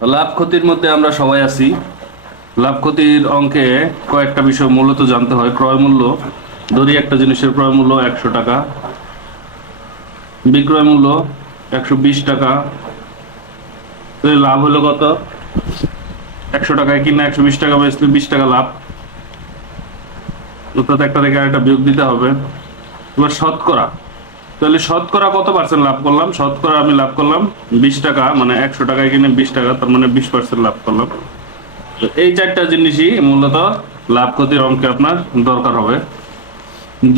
লাভ ক্ষতির মধ্যে আমরা সবাই আছি। লাভ ক্ষতির অঙ্কে কয়েকটা বিষয় মূলত জানতে হয়। ক্রয় মূল্য, ধরি একটা জিনিসের ক্রয় মূল্য 100 টাকা, বিক্রয় মূল্য 120 টাকা, তো এই লাভ হলো কত? 100 টাকায় কিনা 120 টাকা বেচলে 20 টাকা লাভ, অর্থাৎ একটা থেকে আরেকটা বিয়োগ দিতে হবে। এবার শতকরা, তাহলে শতকরা কত পার্সেন্ট লাভ করলাম? শতকরা আমি লাভ করলাম 20 টাকা, মানে 100 টাকায় কিনে 20 টাকা, তার মানে 20% লাভ করলাম। তো এই চারটা জিনিসই মূলত লাভ ক্ষতির অঙ্কে আপনার দরকার হবে।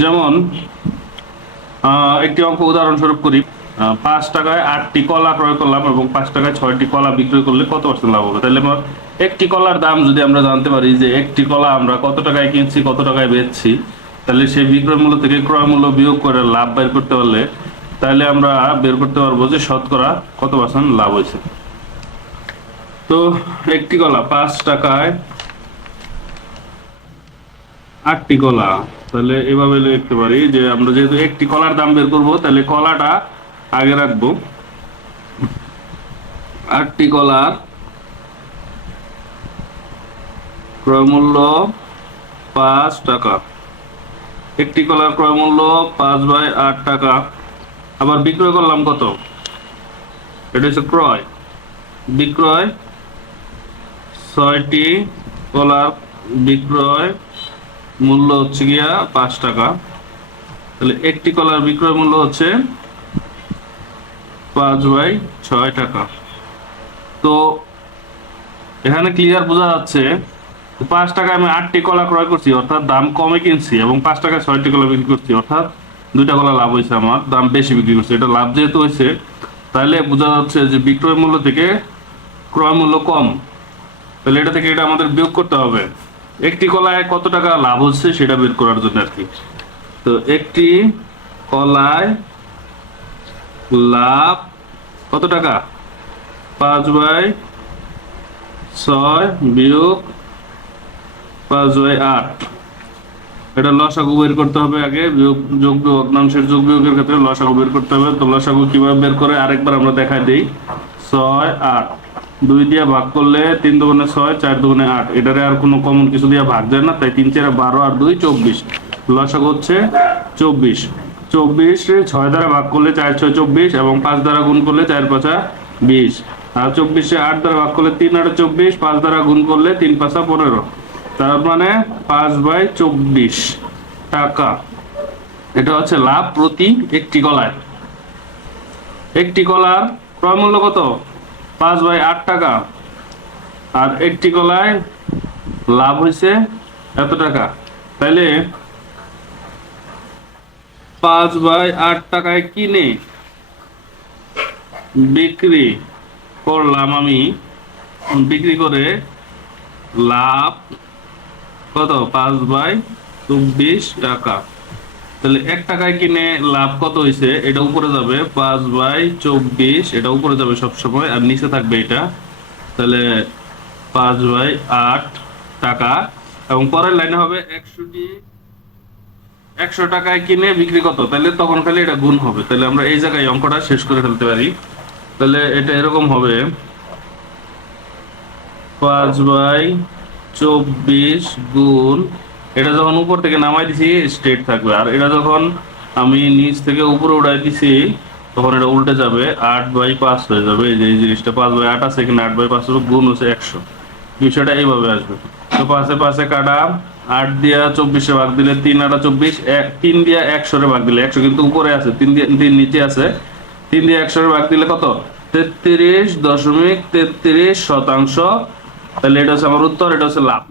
যেমন একটি অঙ্ক উদাহরণস্বরূপ করি। 5 টাকায় 8টি কলা ক্রয় করলাম এবং 5 টাকায় 6টি কলা বিক্রয় করলে কত পার্সেন্ট লাভ হবে? তাহলে আমার একটি কলার দাম যদি আমরা জানতে পারি যে একটি কলা আমরা কত টাকায় কিনছি, কত টাকায় বেচছি, তাহলে সেই বিক্রয় মূল্য থেকে ক্রয় মূল্য বিয়োগ করে লাভ বের করতে পারলে তাহলে আমরা বের করতে পারবো যে শতকরা কত পার্সেন্ট লাভ হয়েছে। তো একটি কলা 5 টাকায় 8টি কলা, তাহলে এভাবে লিখতে পারি যে আমরা যেহেতু একটি কলার দাম বের করব, তাহলে কলাটা আগে রাখবো। 8টি কলার ক্রয় মূল্য 5 টাকা, একটি কলার ক্রয় মূল্য 5/8 টাকা। আবার বিক্রয় করলাম কত? এটা হচ্ছে ক্রয়। বিক্রয় 6টি কলার বিক্রয় মূল্য হচ্ছে গিয়া 5 টাকা, তাহলে একটি কলার বিক্রয় মূল্য হচ্ছে 5/6 টাকা। তো এখানে ক্লিয়ার বোঝা যাচ্ছে 5 টাকায় আমি 8টি কলা ক্রয় করছি, অর্থাৎ দাম কমে কিনছি, এবং 5 টাকায় 6টি কলা বিক্রি করছি, অর্থাৎ 2টা কলা লাভ হয়েছে, আমার দাম বেশি বিক্রি করছি। এটা লাভ যেহেতু হয়েছে, তাহলে বোঝা যাচ্ছে যে বিক্রয় মূল্য থেকে ক্রয় মূল্য কম, তাহলে এটা থেকে এটা আমাদের বিয়োগ করতে হবে। একটি কলায় কত টাকা লাভ হচ্ছে সেটা বের করার জন্য আর কি। তো একটি কলায় লাভ কত টাকা? 5/6 বিয়োগ 5/8, এটা লসাগু বের করতে হবে আগে। বিয়োগ যোগ ভগ্নাংশের যোগ বিয়োগের ক্ষেত্রে লসাগু বের করতে হবে। তো লসাগু কিভাবে বের করে আরেকবার আমরা দেখাই দেই। 6 8, 2 দিয়ে ভাগ করলে 3 দুগুণে 6, 4 দুগুণে 8, এটারে আর কোনো কমন কিছু দিয়ে ভাগ যায় না, তাই 3 4 12 আর 2 24, লসাগু হচ্ছে 24। 24 6 দ্বারা ভাগ করলে 4 6 24, এবং 5 দ্বারা গুণ করলে 4 5 20, আর 24 8 দ্বারা ভাগ করলে 3 8 24, 5 দ্বারা গুণ করলে 3 5 15, তার মানে 5/24 টাকা। এটা হচ্ছে লাভ প্রতি একটি কলায়। একটি কলার ক্রয় মূল্য কত? 5/8 টাকা, আর একটি কলায় লাভ হয়েছে এত টাকা। তাইলে 5/8 টাকায় কিনে বিক্রি করলাম আমি, বিক্রি করে লাভ কত? 5/24 টাকা। তাহলে 1 টাকায় কিনে লাভ কত হয়েছে? এটা উপরে যাবে 5/24, এটা উপরে যাবে সবসময়, আর নিচে থাকবে এটা। তাহলে 5/8 টাকা, এবং পরের লাইনে হবে 100 টাকায় কিনে বিক্রি কত? তাহলে তখন খালি এটা গুণ হবে। তাহলে আমরা এই জায়গায় অঙ্কটা শেষ করে ফেলতে পারি। তাহলে এটা এরকম হবে 5/24 গুণ, এটা যখন উপর থেকে নামাই দিছি স্ট্রেট থাকবে, আর এটা যখন আমি নিচ থেকে উপরে উঠাই দিছি তখন এটা উল্টে যাবে, 8/5 হয়ে যাবে। এই যে এই জিনিসটা 5/8 আছে, এখানে 8/5 হবে, গুণ হচ্ছে 100, বিষয়টা এইভাবে আসবে। তো 5 এ 5 কাটা, 8 দিয়া 24 ভাগ দিলে 3 8 24, 3 দিয়া 100 ভাগ দিলে 100 কিন্তু উপরে আছে, 3 দিয়ে 3 নিচে আছে, 3 দিয়ে 100 ভাগ দিলে কত? 33.33%। তাহলে এটা হচ্ছে আমার উত্তর, এটা হচ্ছে লাভ।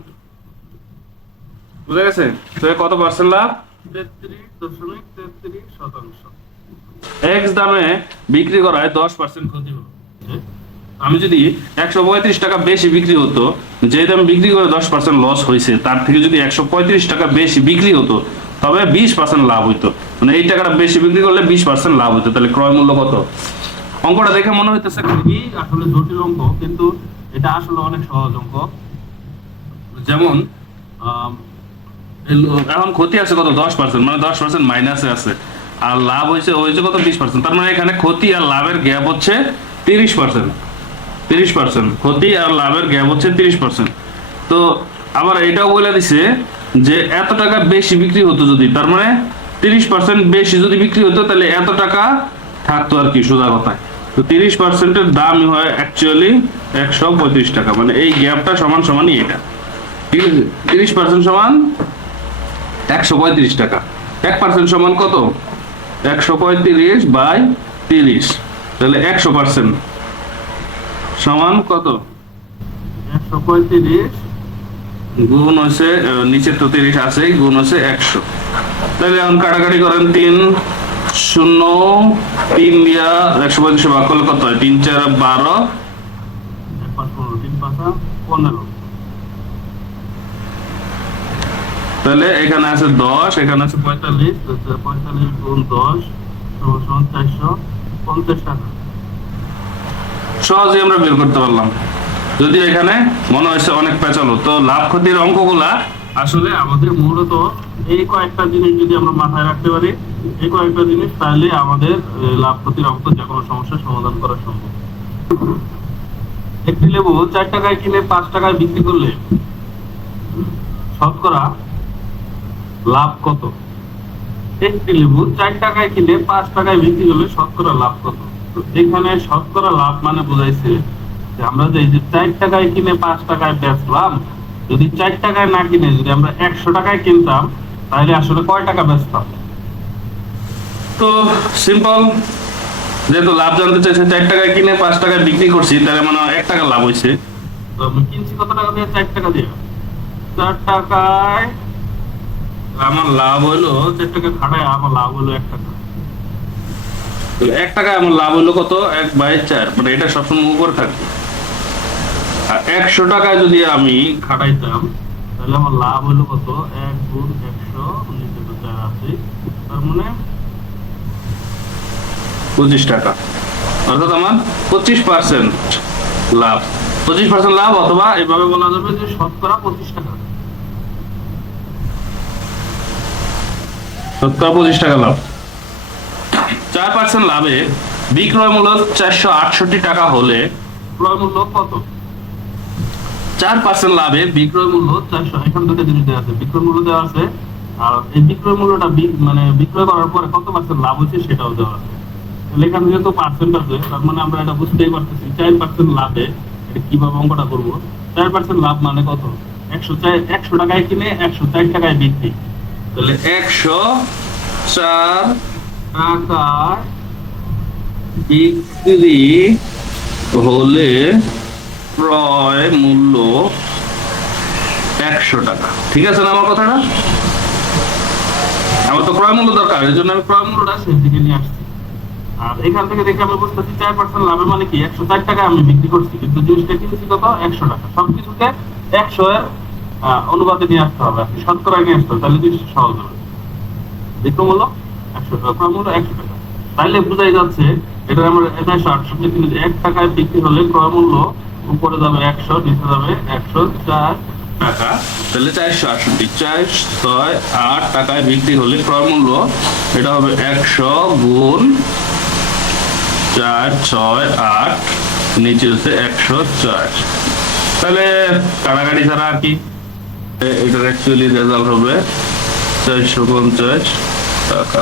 বুঝা গেছে? তো কত পার্সেন্ট লাভ? 33.33%। এক্স দামে বিক্রি করায় 10% ক্ষতি হলো। আমি যদি 135 টাকা বেশি বিক্রি হতো, যে দাম বিক্রি করে 10% লস হয়েছে, তার থেকে যদি 135 টাকা বেশি বিক্রি হতো, তবে 20% লাভ হইতো। মানে এই টাকাটা বেশি বিক্রি করলে 20% লাভ হইতো। তাহলে ক্রয় মূল্য কত? অঙ্কটা দেখে মনে হইতেছে খুবই আসলে জটিল অঙ্ক, কিন্তু এটা আসলে অনেক সহজ অঙ্ক। যেমন এখন ক্ষতি আছে কত? 10%, মানে 10% মাইনাসে আছে, আর লাভ হয়েছে কত? 20%। তার মানে এখানে ক্ষতি আর লাভের গ্যাপ হচ্ছে 30%। 30%, ক্ষতি আর লাভের গ্যাপ হচ্ছে 30%। তো আবার এটাও বলে দিছে যে এত টাকা বেশি বিক্রি হতো যদি, তার মানে 30% বেশি যদি বিক্রি হতো তাহলে এত টাকা থাকতো আর কি, সোজা কথায়। তো 30%-এর দামই হয় অ্যাকচুয়ালি 135 টাকা, মানে এই গ্যাপটা সমান সমানই এটা, ঠিক আছে। 30% সমান 135 টাকা, 1% সমান কত? 135/30, তাহলে 100% সমান কত? 135 গুণ হচ্ছে নিচে তো 30 আছে, গুণ হচ্ছে 100। তাহলে এখন কাটাকাটি করেন, 3 0 3 দিয়া 135 ভাগ করলে কত হয়? 3 4 12, 1 5 15, 3 5 15। তাহলে এখানে আছে 10, এখানে আছে 45, 45 গুণ 10 সমান 450 টাকা। সহজেই আমরা বের করতে পারলাম। যদি এখানে মনে হয়েছে অনেক পেঁচালো, তো লাভ ক্ষতির অঙ্কগুলা আসলে আমাদের মূলত এই কয়েকটা জিনিস যদি আমরা মাথায় রাখতে পারি, এই কয়েকটা জিনিস, তাহলে আমাদের লাভ ক্ষতির অঙ্ক যে কোনো সমস্যার সমাধান করা সম্ভব। একটি লেবু 4 টাকায় কিনে 5 টাকায় বিক্রি করলে শতকরা লাভ কত? একটি লেবু 4 টাকায় কিনে 5 টাকায় বিক্রি করলে শতকরা লাভ কত? তো এখানে শতকরা লাভ মানে বোঝাইছে যে আমরা যে 4 টাকায় কিনে 5 টাকায় বেচলাম, যদি 4 টাকায় না কিনে যদি আমরা 100 টাকায় কিনতাম, তাহলে আসলে কয় টাকা বেচতাম? তো সিম্পল, যেহেতু লাভ জানতে চাইছে, 4 টাকায় কিনে 5 টাকায় বিক্রি করছি, তাহলে মানে 1 টাকা লাভ হয়েছে। তো আমি কিনছি কত টাকা দিয়ে? 4 টাকা দিয়ে। 4 টাকায় আমার লাভ হলো, 4 টাকা খাটায় আমার লাভ হলো 1 টাকা। 1 টাকায় আমার লাভ হলো কত? 1/4, মানে এটা সবসময় উপরে থাকবে। আর 100 টাকায় যদি আমি খাটাইতাম, তাহলে আমার লাভ হলো কত? 1 গুণ 100, নিচে তো 4 আছে, তার মানে 25 টাকা। অর্থাৎ আমার 25% লাভ, 25% লাভ, অথবা এভাবে বলা যাবে যে শতকরা 25 টাকা, শতকরা 25 টাকা লাভ। 4% লাভে বিক্রয় মূল্য 468 টাকা হলে ক্রয় মূল্য কত? 4% লাভে বিক্রয় মূল্য 400, এখান থেকে জিনিস দেওয়া আছে, বিক্রয় মূল্য দেওয়া আছে, আর এই বিক্রয় মূল্যটা মানে বিক্রয় করার পরে কত পার্সেন্ট লাভ হচ্ছে সেটাও দেওয়া আছে। এখানে যেহেতু পার্সেন্ট আছে, তার মানে আমরা এটা বুঝতেই পারতেছি 4% লাভে এটা কিভাবে অঙ্কটা করবো। 4% লাভ মানে কত? 100 টাকায় কিনে 104 টাকায় বিক্রি, তাহলে 104 টাকায় বিক্রি হলে ক্রয় মূল্য 100 টাকা। ঠিক আছে না আমার কথাটা? আমার তো ক্রয় মূল্য দরকার, এই জন্য আমি ক্রয় মূল্যটা শেষ দিকে নিয়ে আসছি। আর এখান থেকে দেখে আমরা বুঝতেছি 4% লাভের মানে কি 104 টাকা আমি বিক্রি করছি, কিন্তু জিনিসটা কিনছি কত? 100 টাকা। সবকিছুকে 100 এর অনুপাতে নিয়ে আসতে হবে, আপনি শতকরা নিয়ে আসতে হবে, তাহলে জিনিসটা সহজ হবে। বিক্রয় মূল্য 100 টাকা, ক্রয় মূল্য 100 টাকা, তাইলে বোঝাই যাচ্ছে এটা আমরা 468 কিন্তু 1 টাকায় বিক্রি হলে ক্রয় মূল্য উপরে যাবে 100, নিচে যাবে 104 টাকা, তাহলে 468, 468 টাকায় বিক্রি হলে ক্রয় মূল্য এটা হবে 100 গুণ 468, নিচে হচ্ছে 104। তাহলে কাটাকাটি ছাড়া আর কি, এটার অ্যাকচুয়ালি রেজাল্ট হবে 450 টাকা।